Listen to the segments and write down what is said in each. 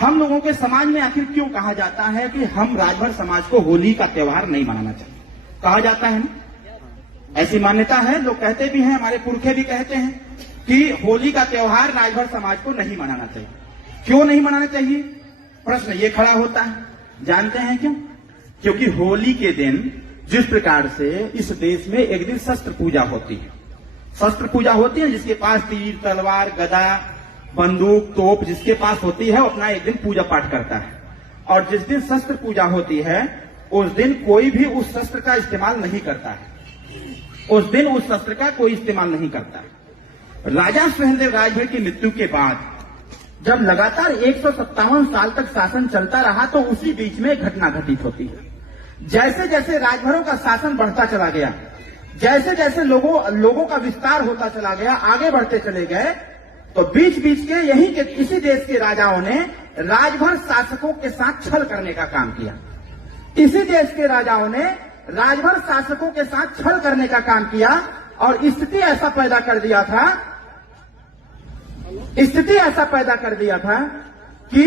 हम लोगों के समाज में आखिर क्यों कहा जाता है कि हम राजभर समाज को होली का त्योहार नहीं मनाना चाहिए? कहा जाता है ना, ऐसी मान्यता है, लोग कहते भी हैं, हमारे पुरखे भी कहते हैं कि होली का त्योहार राजभर समाज को नहीं मनाना चाहिए। क्यों नहीं मनाना चाहिए? प्रश्न ये खड़ा होता है। जानते हैं क्यों? क्योंकि होली के दिन जिस प्रकार से इस देश में एक दिन शस्त्र पूजा होती है, शस्त्र पूजा होती है, जिसके पास तीर, तलवार, गदा, बंदूक, तोप जिसके पास होती है, वो अपना एक दिन पूजा पाठ करता है। और जिस दिन शस्त्र पूजा होती है उस दिन कोई भी उस शस्त्र का इस्तेमाल नहीं करता है, उस दिन उस शस्त्र का कोई इस्तेमाल नहीं करता है। राजा सुहेलदेव राजभर की मृत्यु के बाद जब लगातार 157 साल तक शासन चलता रहा तो उसी बीच में घटना घटित होती है। जैसे जैसे राजभरों का शासन बढ़ता चला गया, जैसे जैसे लोगों का विस्तार होता चला गया, आगे बढ़ते चले गए, तो बीच बीच के यहीं के इसी देश के राजाओं ने राजभर शासकों के साथ छल करने का काम किया। इसी देश के राजाओं ने राजभर शासकों के साथ छल करने का काम किया और स्थिति ऐसा पैदा कर दिया था कि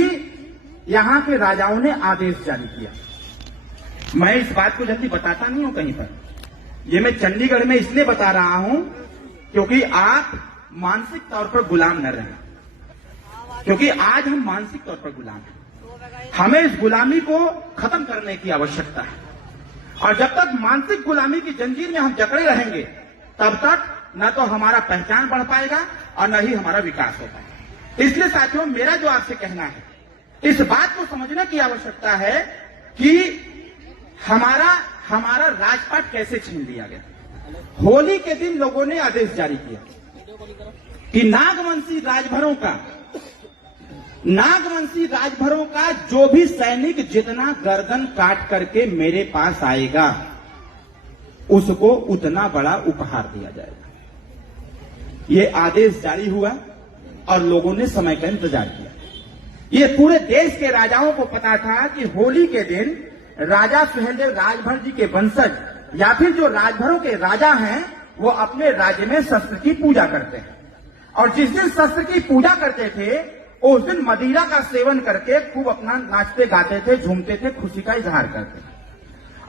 यहां के राजाओं ने आदेश जारी किया। मैं इस बात को जल्दी बताता नहीं हूं कहीं पर, ये मैं चंडीगढ़ में इसलिए बता रहा हूं क्योंकि आप मानसिक तौर पर गुलाम न रहें, क्योंकि आज हम मानसिक तौर पर गुलाम हैं। हमें इस गुलामी को खत्म करने की आवश्यकता है और जब तक मानसिक गुलामी की जंजीर में हम जकड़े रहेंगे तब तक न तो हमारा पहचान बढ़ पाएगा और न ही हमारा विकास हो पाएगा। इसलिए साथियों, मेरा जो आपसे कहना है, इस बात को समझने की आवश्यकता है कि हमारा राजपाट कैसे छीन लिया गया। होली के दिन लोगों ने आदेश जारी किया कि नागवंशी राजभरों का जो भी सैनिक जितना गर्दन काट करके मेरे पास आएगा उसको उतना बड़ा उपहार दिया जाएगा। ये आदेश जारी हुआ और लोगों ने समय का इंतजार किया। ये पूरे देश के राजाओं को पता था कि होली के दिन राजा सुहेलदेव राजभर जी के वंशज या फिर जो राजभरों के राजा हैं वो अपने राज्य में शस्त्र की पूजा करते हैं और जिस दिन शस्त्र की पूजा करते थे उस दिन मदिरा का सेवन करके खूब अपना नाचते गाते थे, झूमते थे, खुशी का इजहार करते थे।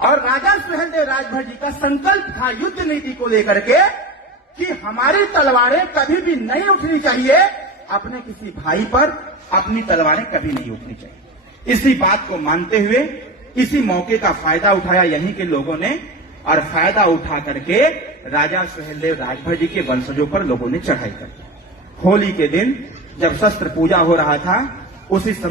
और राजा सुहेलदेव राजभर जी का संकल्प था युद्ध नीति को लेकर के कि हमारी तलवारें कभी भी नहीं उठनी चाहिए, अपने किसी भाई पर अपनी तलवारें कभी नहीं उठनी चाहिए। इसी बात को मानते हुए इसी मौके का फायदा उठाया यहीं के लोगों ने और फायदा उठा करके राजा सुहेलदेव राजभर जी के वंशजों पर लोगों ने चढ़ाई कर दी। होली के दिन जब शस्त्र पूजा हो रहा था उसी समय